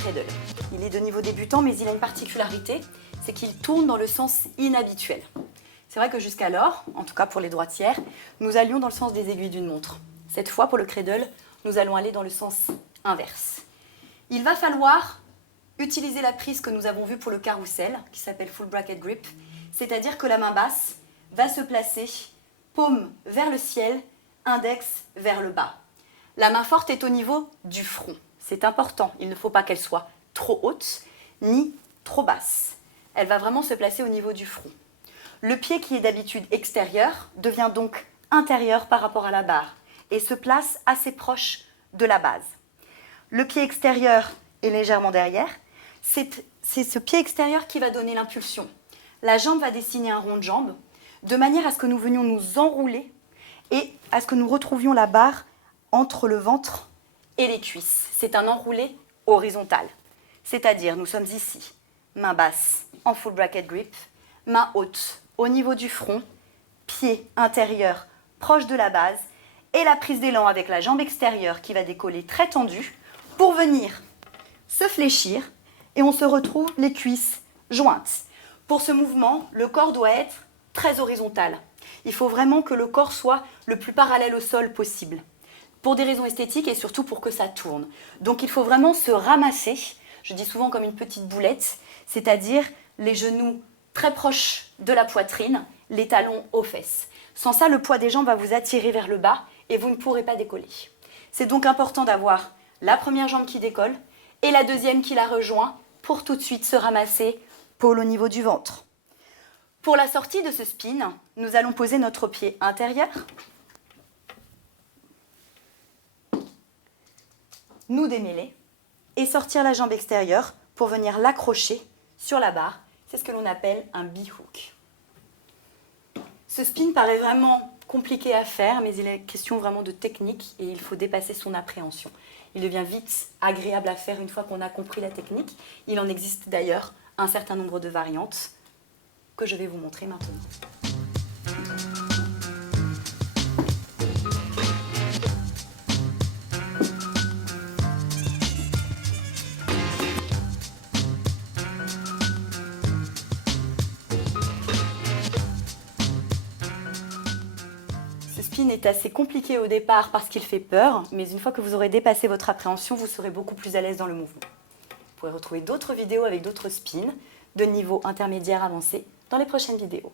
cradle. Il est de niveau débutant, mais il a une particularité, c'est qu'il tourne dans le sens inhabituel. C'est vrai que jusqu'alors, en tout cas pour les droitières, nous allions dans le sens des aiguilles d'une montre. Cette fois, pour le cradle, nous allons aller dans le sens inverse. Il va falloir utiliser la prise que nous avons vue pour le carrousel, qui s'appelle full bracket grip, c'est-à-dire que la main basse va se placer paume vers le ciel, index vers le bas. La main forte est au niveau du front. C'est important, il ne faut pas qu'elle soit trop haute ni trop basse. Elle va vraiment se placer au niveau du front. Le pied qui est d'habitude extérieur devient donc intérieur par rapport à la barre et se place assez proche de la base. Le pied extérieur est légèrement derrière. C'est ce pied extérieur qui va donner l'impulsion. La jambe va dessiner un rond de jambe de manière à ce que nous venions nous enrouler et à ce que nous retrouvions la barre entre le ventre et les cuisses. C'est un enroulé horizontal. C'est-à-dire, nous sommes ici, main basse en full bracket grip, main haute au niveau du front, pied intérieur proche de la base et la prise d'élan avec la jambe extérieure qui va décoller très tendue pour venir se fléchir et on se retrouve les cuisses jointes. Pour ce mouvement, le corps doit être très horizontal. Il faut vraiment que le corps soit le plus parallèle au sol possible, pour des raisons esthétiques et surtout pour que ça tourne. Donc il faut vraiment se ramasser, je dis souvent comme une petite boulette, c'est-à-dire les genoux très proches de la poitrine, les talons aux fesses. Sans ça, le poids des jambes va vous attirer vers le bas et vous ne pourrez pas décoller. C'est donc important d'avoir la première jambe qui décolle et la deuxième qui la rejoint pour tout de suite se ramasser pôle au niveau du ventre. Pour la sortie de ce spin, nous allons poser notre pied intérieur, nous démêler et sortir la jambe extérieure pour venir l'accrocher sur la barre. C'est ce que l'on appelle un B-hook. Ce spin paraît vraiment compliqué à faire, mais il est question vraiment de technique et il faut dépasser son appréhension. Il devient vite agréable à faire une fois qu'on a compris la technique. Il en existe d'ailleurs un certain nombre de variantes que je vais vous montrer maintenant. Ce spin est assez compliqué au départ parce qu'il fait peur, mais une fois que vous aurez dépassé votre appréhension, vous serez beaucoup plus à l'aise dans le mouvement. Vous pourrez retrouver d'autres vidéos avec d'autres spins de niveau intermédiaire avancé dans les prochaines vidéos.